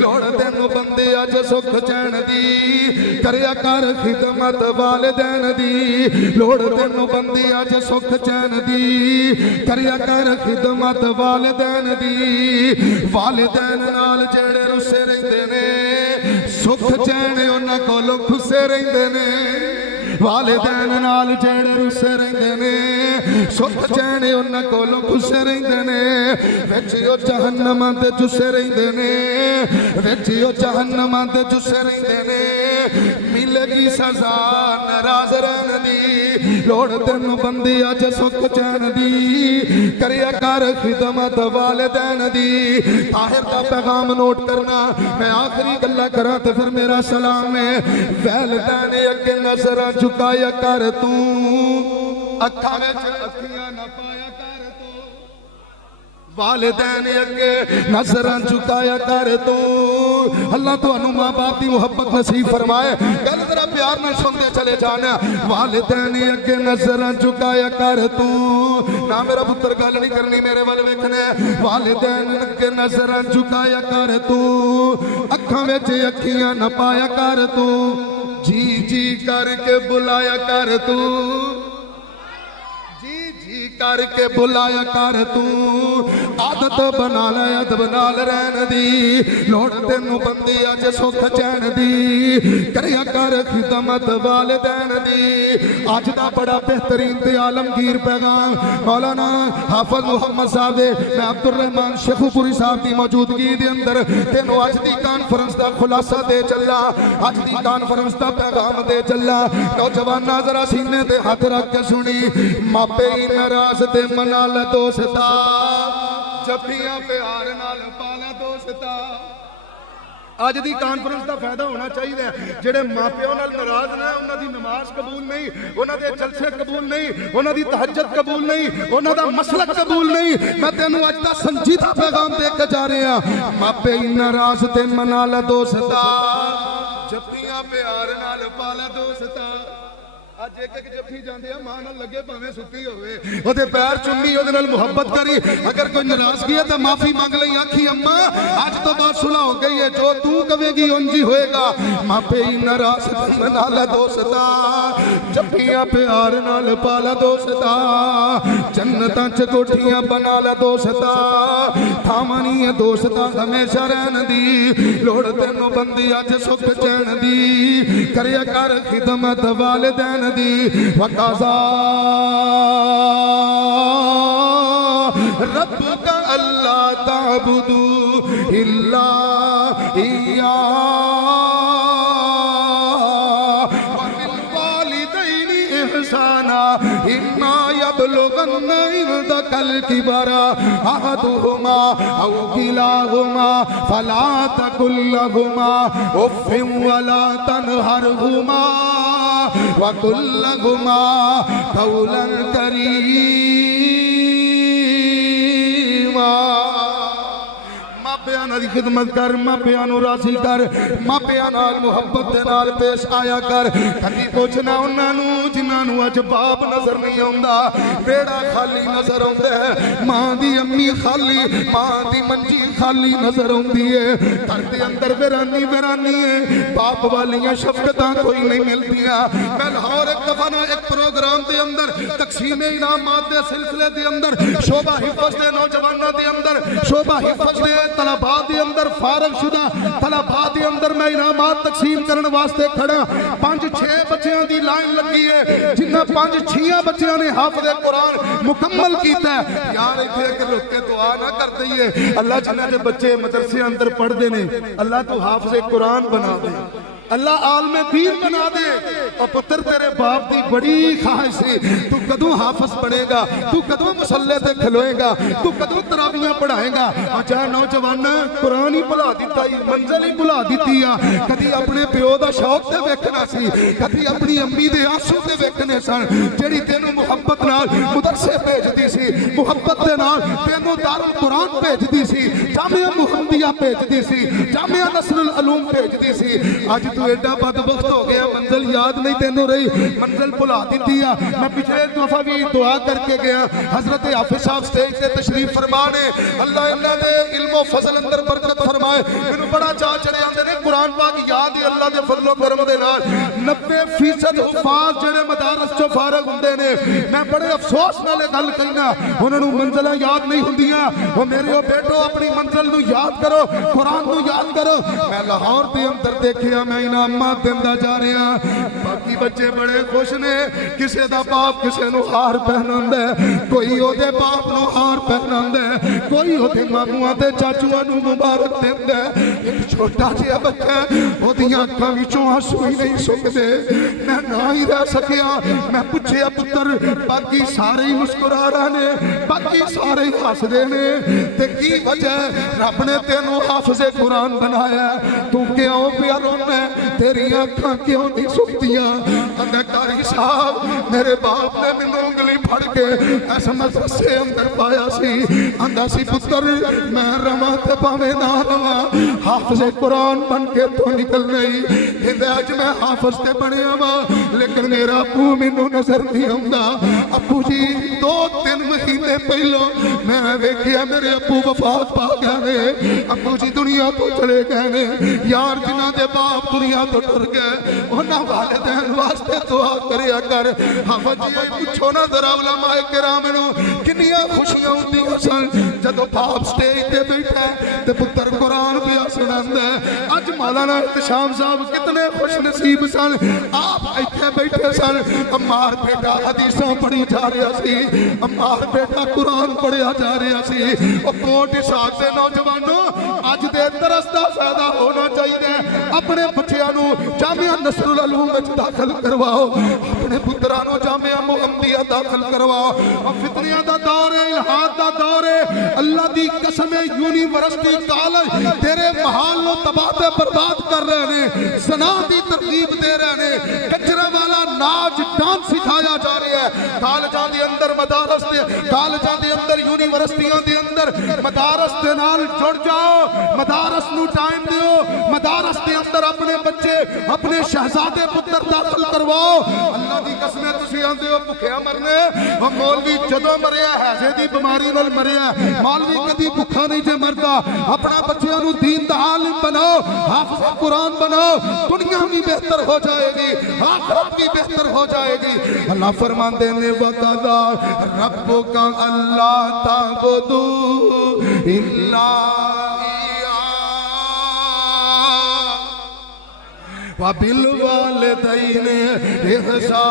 लोड़ तेनू बंदे अज सुख चैन दी। करया कर खिदमत वालिदैन दी। लोड़ तेनू बंदे अज सुख चैन दी, करया कर खिदमत वालिदैन दी। वालिदैन नाल जेड़े रुसे रहिंदे ने, सुख चैन उन्हां कोलों खुसे रहिंदे ने। वालिदैन नाल जेड़े रुसे रहिंदे ने, सुख चैन उन्हां कोलों खुसे रहिंदे ने। विच ओ जहन्नम दे जुसे रहिंदे ने, विच ओ जहन्नम दे जुसे रहिंदे ने। मिलेगी सजा नाराज रहन दी। लोड़ तेनू बंदे अज सुख चैन दी, करया कर खिदमत वालिदैन दी। ताहिर दा पैगाम नोट करना, मैं आखिरी गल्ला करा तो फिर मेरा सलाम है। वैलिदैन अगे नजर झुकाया कर तू, अखां विच अखियां ना पाया कर तू। वालिदैन अगे नजर झुकाया कर तू। अल्लाह तुहानू मां बाप की मुहब्बत नसीब फरमाए। गल जरा प्यार नाल सुनते चले जाना। वालिदैन अगे नजर झुकाया कर तू। ना मेरा पुत्र गल नहीं करनी, मेरे वाल वेखना। वालिदैन अगे नजर झुकाया कर तू। अखां विच अखियां न पाया कर तू। जी जी करके बुलाया कर तू। करके बुलाया कर तू। आदत बना ले अदब नाल रहन दी। लोड़ तेनू बंदी अज सुख चैन दी। करया कर खिदमत वालिदैन दी। अज दा बड़ा बेहतरीन ते आलमगीर पैगाम मौलाना हाफिज मुहम्मद साहब दे मैं अब्दुल रहमान शेखुपुरी साहब की मौजूदगी दे अंदर तेनू अज दी कॉन्फ्रेंस दा खुलासा दे चला। अज दी कॉन्फ्रेंस दा पैगाम दे चला। नौजवाना जरा सीने ते हाथ रख के सुनी। मापे नाराज ते मना ले दोस्ता। जफियां प्यार नाल पाला दोस्ता। अज दी कॉन्फ्रेंस का फायदा होना चाहिए। जेडे मापिओ नाल नाराज ने उन्हां दी नमाज कबूल नहीं, उन्हां दे जलसे कबूल नहीं, उन्हां दी तहज्जुद कबूल नहीं, उन्हां दा मसलक कबूल नहीं। मैं तेनू अज दा संजीदा पैगाम दे के जा रहा। मापे नाराज ते मना ले दोस्ता। जफियां प्यार नाल पाला दोस्ता। अज एक एक जफी जाते हैं मां नाल लगे भावें सुती होवे ओदे पैर चुम्मी ओदे नाल मुहब्बत करी। अगर कोई नाराजगी है तो माफी मांग लई। आखी अम्मा अज तो बाद सुलह हो गई है, जो तू कवेगी उंज ही होएगा। मापे नाराज मना ले दोस्ता। जफियां प्यार नाल पाला दोस्ता। जन्नतां च कोठियां बना ले दोस्ता। थामनी है दोस्ता हमेशा रहन दी। लोड़ तेनू बंदी अज सुख चैन दी। करया कर खिदमत वालिदैन दी। वकाज़ा रब्बुका अल्ला ताबुदू इल्ला इय्या व बिल वालिदैनि इहसाना इम्मा यबलुगन्ना इंदकल किबरा अहदुहुमा औ किलाहुमा फला तकुल लहुमा उफ़्फ़िन वला तनहरहुमा वकुल लहुमा कौलन करीमा। मापिया नाल खिदमत कर, मापिया नू राज़ी कर, मापिया नाल मुहब्बत दे नाल पेश आया कर। कदी पुछना उन्हां नू जिन्हां नू अज बाप नजर नहीं आउंदा। बेड़ा खाली नजर आउंदा है। मां दी अम्मी खाली, मां दी मंजी खाली नजर आउंदी है। घर दे अंदर वीरानी वीरानी है। बाप वालियां शफकतां कोई नहीं मिलदियां। मैं लाहौर एक दफा ना एक प्रोग्राम दे अंदर तकसीम इनामात दे सिलसिले दे अंदर शोभा हिफ्ज दे नौजवानां दे अंदर शोभा हिफ्ज दे तलबा दे अंदर फारग शुदा तलबा दे अंदर मैं इनामात तकसीम करने वास्ते खड़ा। 5-6 बच्चों की लाइन लगी है। जिन्हें 5-6 बच्चों ने हाफिज़ कुरान मुकम्मल किया है। यार इत्थे एक रुक के दुआ ना कर दईए। अल्लाह जिन्हें जो बच्चे मदरसे अंदर पढ़ते हैं अल्लाह तू हाफिज़ कुरान बना दे, अल्लाह आलमे दीन बना दे। और पुत्र तेरे बाप की बड़ी ख्वाहिश है तू कदों हाफिज बनेगा, तू कदों मुसल्ले ते खलोएगा, तू कदों तरावियां पढ़ाएगा। और जा नौजवान कुरान ही भुला दिता, मंजिल ही भुला दी। कभी अपने प्यो का शौक ते वेखना सी, कभी अपनी अम्मी दे आंसू ते वेखने सन। जेड़ी तेनू मुहब्बत नाल मदरसे भेजदी सी, मुहब्बत दे नाल तेनू दारुल कुरान भेजदी सी, जामिया मुहम्मदिया भेजदी सी, जामिया नसरुल उलूम भेजदी सी। अज तू एडा बदबख्त हो गया, मंजिल याद नहीं तेनू रही, मंजिल भुला दी। मैं पिछले दफा भी दुआ करके गया। हजरत हाफिज साहब स्टेज से तशरीफ फरमा ने, अल्लाह इन्हां दे इल्म व फजल अंदर बरकत फरमाए। मैनू बड़ा चाह चढ़िया आंदे ने कुरान पाक याद ही अल्लाह दे फजल व करम दे नाल 90% हुफाज जेड़े मदारस चों फारग हुंदे ने। मैं बड़े अफसोस नाल गल कहना उन्हां नू मंजिलां याद नहीं हुंदियां। ओ मेरे बेटो अपनी मंजिल नू याद करो, कुरान नू याद करो। मैं लाहौर दे अंदर देखिया, मैं इनामात देंदा जा रहा। बाकी बच्चे बड़े खुश ने। किसी दा बाप किसी नू हार पहनांदा है, कोई ओदे बाप नू हार पहनांदा है, कोई ओदे मामूआं ते चाचूआं नू मुबारक देंदा है। एक छोटा जिहा बच्चा ओदियां अखां विचों आंसू ही नहीं सुकदे। मैं ना ही रह सकिया। मैं पुछया पुत्तर बाकी सारे ही मुस्कुरा रहे ने, बाकी सारे ही हसदे ने, ते की वजह रब ने तेनू हाफिज़े कुरान बनाया, तू क्यों पिया रोना, तेरी अखां क्यों नहीं सुकतियां? आंदा कारी साहब मेरे बाप ने मैनू उंगली फड़ के इस मदरसे अंदर पाया सी, आंदा सी पुत्र मैं रवां ते भावें ना रवां, हाफिज़े कुरान बन के तो निकल नहीं। कहंदा अज मैं हाफिज़ ते बनया वा, लेकिन मेरा अबू मैनू नजर नहीं आउंदा। अबू जी 2-3 महीने पहलों मैं वेखिया मेरे अबू वफात पा गए ने, अबू जी दुनिया तो चले गए ने। यार जिन्हां दे बाप दुनिया तो टुर गए उन्हां वालिदैन वास्ते दुआ करिया कर। हाफिज़ जी पुछो ना जरा उलमाए किराम नूं किन्नियां खुशियां हुंदियां सन जदों बाप स्टेज ते बैठा ते पुत्र कुरान पिया सुणांदा। अज मौलाना इहतिशाम साहब कितने खुश नसीब सन, आप इत्थे बैठे सन, अम्मार बेटा हदीसां पढ़ी जा रहा सी, अम्मार बेटा कुरान पढ़िया जा रहा सी। ओ कोट इसाक दे नौजवानों अज दे दरस दा फायदा होना चाहिए, अपने बच्चों नूं जामिया नसरुल उलूम विच दाखिल करवाओ, अपने पुत्रां नूं जामिया मुहम्मदिया दाखिल करवाओ। और फितनियां दा दौर है, इल्हाद दा दौर है, अल्लाह दी कसम है यूनिवर्सिटी कॉलेज तेरे माहौल नूं तबाह ते बर्बाद कर रहे ने, ज़ना दी तरकीब दे रहे ने, कचरा वाला नाच डांस सिखाया जा रहा है। कॉलेजां दे अंदर मदारस दे, कॉलेजां दे अंदर यूनिवर्सिटियां दे अंदर मदारस दे नाल जुड़ जाओ, मदारस नूं टाइम दिओ, मदारस दे अंदर अपने बच्चे अपने शहजादे पुत्र दाखिल करवाओ। अल्लाह दी कसम तुसीं आंदे हो भुखिया मरने, वो मौलवी जदों मरिया हैजे दी बीमारी नाल मरिया, मौलवी कदी भुखा नहीं जे मरदा। अपना बच्चों नूं दीन दा आलिम बनाओ, हाफिज़ कुरान बनाओ, दुनिया भी बेहतर हो जाएगी, आखिरत भी बेहतर हो जाएगी। अल्लाह फरमाते ने वक़दा रब्बुका अल्ला ताबुदू इल्ला व बिल वालिदैनि इहसाना।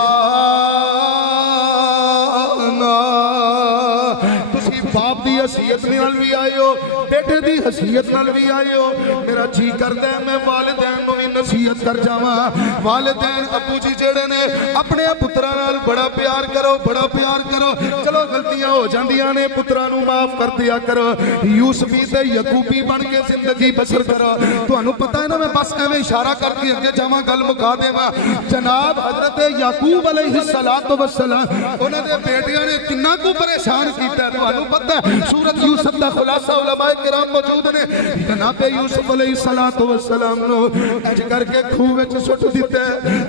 तुसी बाप दी हसीयत नाल भी आए हो, बेटे दी हसीयत नाल भी आए हो। मेरा जी करदा है मैं वालिदैन नूं भी नसीहत कर जावां। वालिदैन अबू जी जेड़े ने अपने पुत्रां नाल बड़ा प्यार करो, बड़ा प्यार करो। चलो गलतियां हो जांदियां ने, पुत्रां नूं माफ कर दिया करो, यूसुफी ते यकूबी बन के जिंदगी बसर करो। तुहानूं पता है ना, मैं बस एवें इशारा करके अगे जावां, गल मुका देवां। जनाब हजरत याकूब अलैहिस्सलातु वस्सलाम उन्हां दे बेटियां ने किन्ना को परेशान कीता, तुहानूं पता है। सूरत यूसुफ दा खुलासा उलमाए किराम मौजूद ने। जनाब यूसुफ अलैहिस्सलातु वस्सलाम नूं अज करके खूह विच सुट दित्ता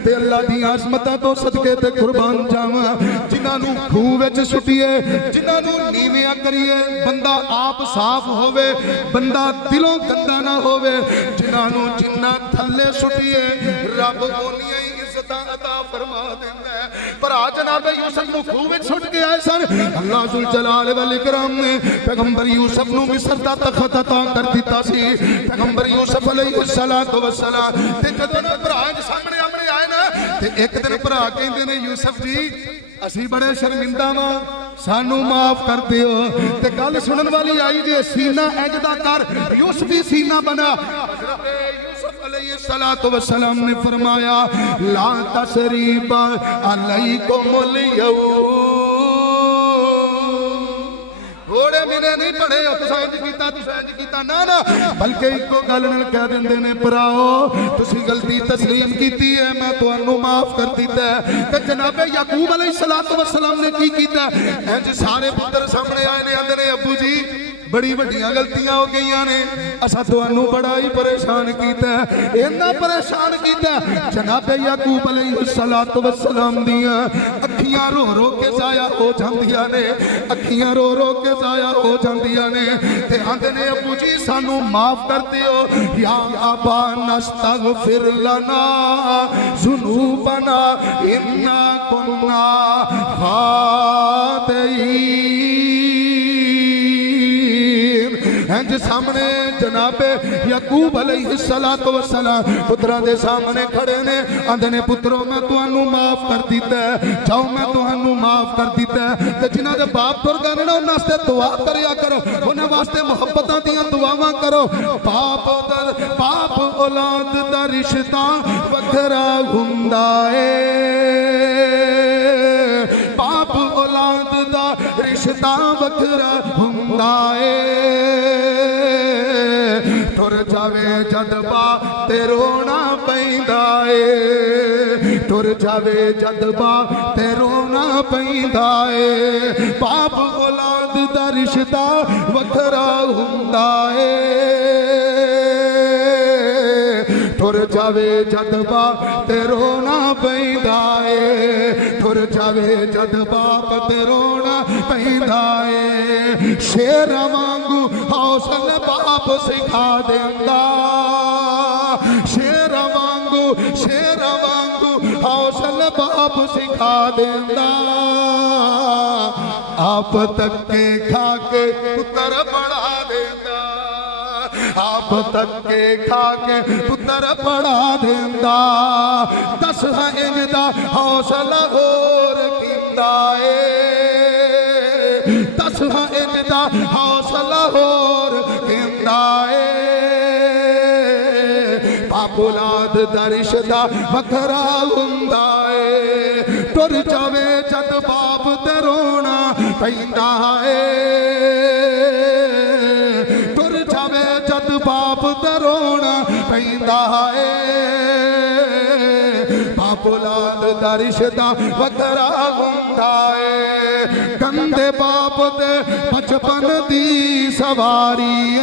ते अल्लाह दी आज़मतां तो सदके ते कुर्बान जावां। जिन्हां नूं खूह विच सुटिए, जिन्हां नूं नीवियां करिए, बंदा आप साफ होवे, बंदा दिलों गंदा ना होवे। जिन्हां नूं जिन्ना थल्ले सुटिए रब ओनियां ही इज्जतां अता फरमा देंदा है। पर आ जनाब यूसुफ नूं खूह विच सुट के आए सन। अल्लाह जुल जलाल वल इकराम ने पैगंबर यूसुफ नूं मिस्र दा तख्त अता कर दिता सी। पैगंबर यूसुफ अलैहिस्सलातु वस्सलाम ते जदों ना भरा सामने आमने आए ना, ते एक दिन भरा कहंदे ने यूसुफ जी असी बड़े शर्मिंदा वां, सानू माफ कर दियो। ते गल सुनन वाली आई जे सीना इंज दा कर, यूसुफी सीना बना। यूसुफ अलैहिस्सलातु वस्सलाम ने फरमाया ला तसरीबा अलैकुमुल यौम। घोड़े मेरे नहीं पड़े, ना ना, बल्कि इको गल नाल कह देंदे ने भराओ तुसी गलती तस्लीम कीती है, मैं तुहानू माफ कर दिता है। ते जनाब याकूब अलैहिस्सलातु वस्सलाम ने की कीता, इंज सारे पुत्र सामने आए ने, आंदे ने अब्बू जी बड़ी वड्डियां गलतियां हो गई ने, असा तुहानू बड़ा ही परेशान कीता, इन्ना परेशान कीता। जनाब याकूब अलैहिस्सलातु वस्सलाम दियां अखियां रो रो के जाया हो जांदियां ने, अखियां रो रो के जाया हो जांदियां ने। ते आंदे ने अब्बू जी सानू माफ कर दियो, या अबा नस्तगफिर लना ज़ुनूबना इन्ना कुन्ना खातिईन। इंज सामने जनाबे याकूब अलैहिस्सलातु वस्सलाम पुत्रा दे सामने खड़े ने, आंदे ने पुत्रो मैं तुहानू माफ कर दिता है, जाओ मैं तुहानू माफ कर दिता है। ते जिन्हां दे बाप तुर गए ना उन्हां वास्ते दुआ करिया करो, उन्हां वास्ते मुहब्बतां दियां दुआवां करो। बाप औलाद दा रिश्ता वखरा हुंदा है, बाप औलाद दा रिश्ता रिश्ता वखरा हुंदा ए तुर जावे जदबा ते रोना पैंदा ए तुर जावे जदबा ते रोना पैंदा ए बाप औलाद दा रिश्ता वखरा हुंदा ए तुर जावे जदबा ते रोना पैंदा ए तुर जावे जद बाप ते रोना पैंदा ए शेर वांगू हौसला बाप सिखा देंदा शेर वांगू हौसला बाप सिखा देंदा आप तक के खा के पुत्र पढ़ा देंदा आप तक के खा के पुत्र पढ़ा देंदा दस है इनदा हौसला होर किंदा ए दस है इनदा हौसला होर किंदा ए बाप औलाद दा रिश्ता वखरा हुंदा ए टुर जावे जद बाप ते रोना पैंदा ए टुर जावे जद बाप ते रोना पैंदा ए बाप औलाद दा रिश्ता वखरा हुंदा ए कंदे बाप ते बचपन दी सवारी ए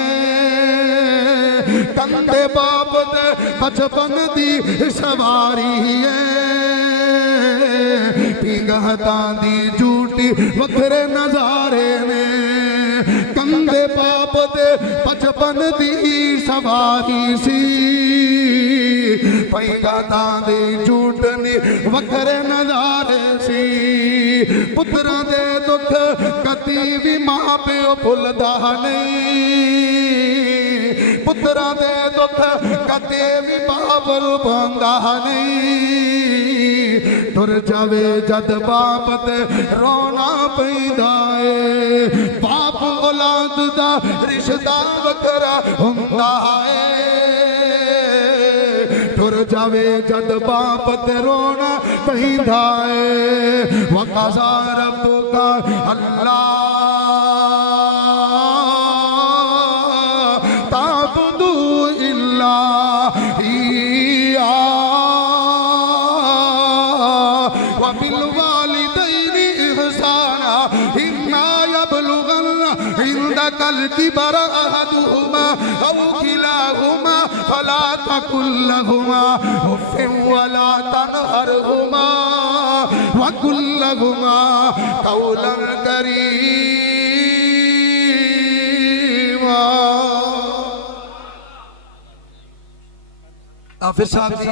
कंदे बाप ते बचपन दी सवारी है पिंगहतां दी झूठी वखरे नजारे ने कंदे बाप ते बचपन दी सवारी सी पिंगहतां दी झूठनी वखरे नजारे सी पुत्रां दे दुख कदी भी मां प्यो भुलदा नहीं पुत्रां दे दुख कदे भी बाप रुबांदा नहीं तुर जावे जद बाप ते रोना पैंदा ए बाप औलाद दा रिश्ता वखरा हुंदा ए तुर जावे जद बाप ते रोना पैंदा ए वक़ज़ा रब्बुका अल्लाह الكبر أحدهما أو كلاهما فلا تقل لهما أف ولا تنهرهما وقل لهما قولا كريما हाफिज साहब जी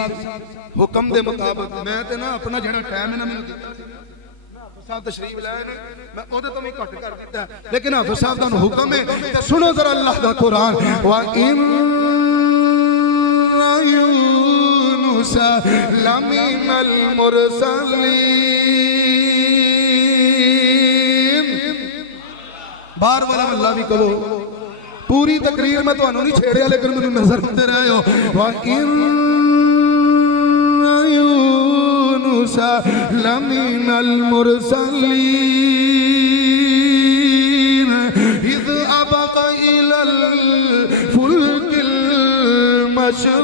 हुक्म दे मुताबिक मैं ते ना अपना जेड़ा टाइम है ना मैंने दिता साहब तशरीफ लाए ने मैं ओदे तो मैं घट कर दिता लेकिन हाफिज साहब दा हुक्म है ते सुनो जरा अल्लाह दा कुरान वा इन यूनुस लमिनल मुरसलीन बार वाला अल्लाह भी कहो पूरी तकरीर में तुहानू नहीं छेड़िया लेकिन मैनू नजर आते रहे हो वा इन لمن المرسلين إذ أبق إلى الفلك المشحون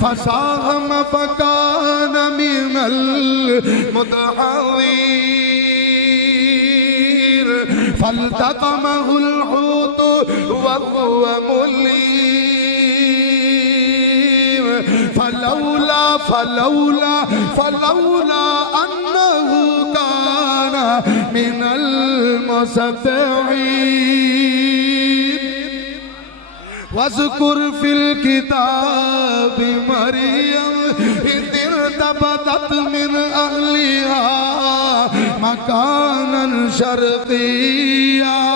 فساهم فكان من المدحضين فالتقمه الحوت وهو مليم فلولا أنه كان من المسبحين واذكر في الكتاب مريم إذ ارتبطت من أهلها مكانا شرقيا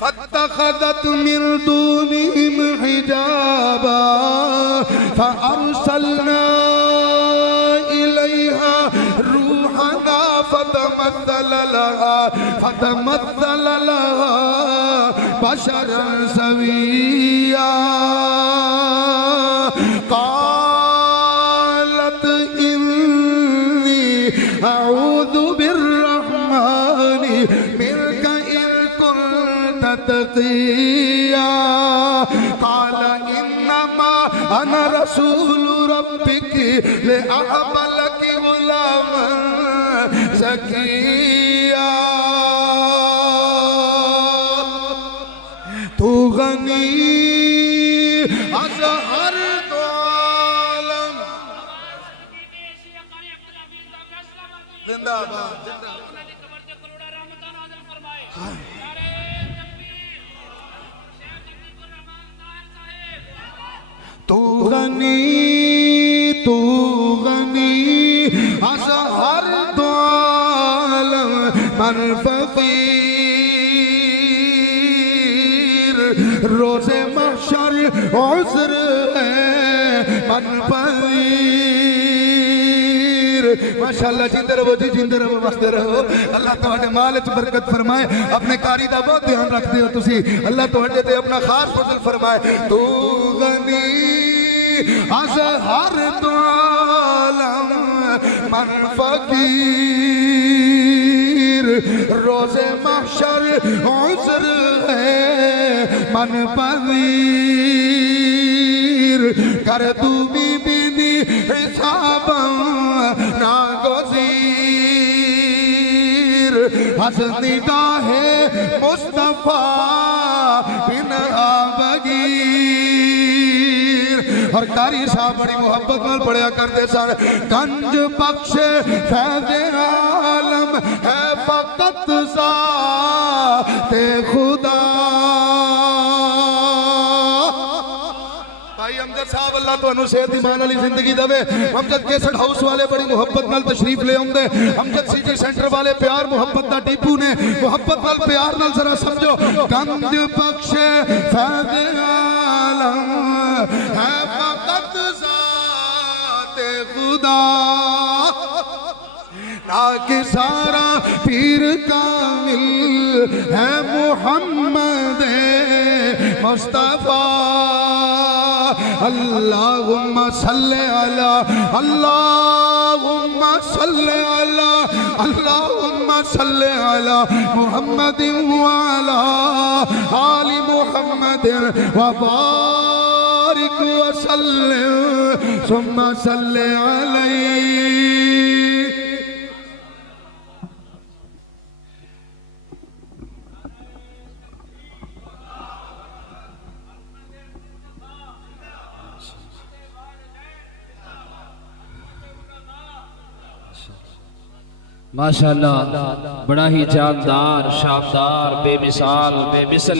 فاتخذت من دونهم حجابا فأرسلنا إليها روحنا فتمثل لها بشرا سويا قالت إني तकिया काल इन्नमा अना रसूल रब्बिक लिअहबलक गुलामन ज़किया तू गनी अज़हर दो आलम जिंदाबाद तू गनी अज़हर दो आलम मन फकीर रोज़े महशर उज़्र है मन फकीर। माशाअल्लाह जिंदे रहो जी, जिंदे रहो, वसदे रहो। अल्लाह तुहाडे माल च बरकत फरमाए। अपने कारी दा बहुत ध्यान रखते हो तुसी। अल्लाह तुहाडे ते अपना खास फजल फरमाए। तू गनी अज़हर दो आलम मन फकीर रोज़े महशर उज़्र है मन पनीर कर तू बीबी हिसाब नागज़ीर हसनी गाहे मुस्तफा बिन आबगीर। और कारी साहब बड़ी मोहब्बत में पढ़िया करते सन गंज बख्श फैज़े आलम है फकत ज़ाते खुदा। भाई अमजद साहब अल्लाह तुहानू सेहत ईमान वाली जिंदगी देवे। अमजद कैसेट हाउस वाले बड़ी मोहब्बत नाल तशरीफ ले आउंदे। अमजद सिटी सेंटर वाले प्यार मोहब्बत दा टीपू ने मोहब्बत नाल प्यार नाल जरा समझो गंज बख्श फैज़े आलम है फकत ज़ाते खुदा ना कि सारा पीर कामिल है मुहम्मद मुस्तफा। अल्लाहुम्मा सल्ले अला अल्लाहुम्मा सल्ले अला अल्लाहुम्मा सल्ले अला मुहम्मदिन व अला आलि मुहम्मदिन व बारिक व सल्लिम सुम्मा सल्ले अलैहि। माशाअल्लाह बड़ा ही जानदार, शानदार, बेमिसाल, बेमिसल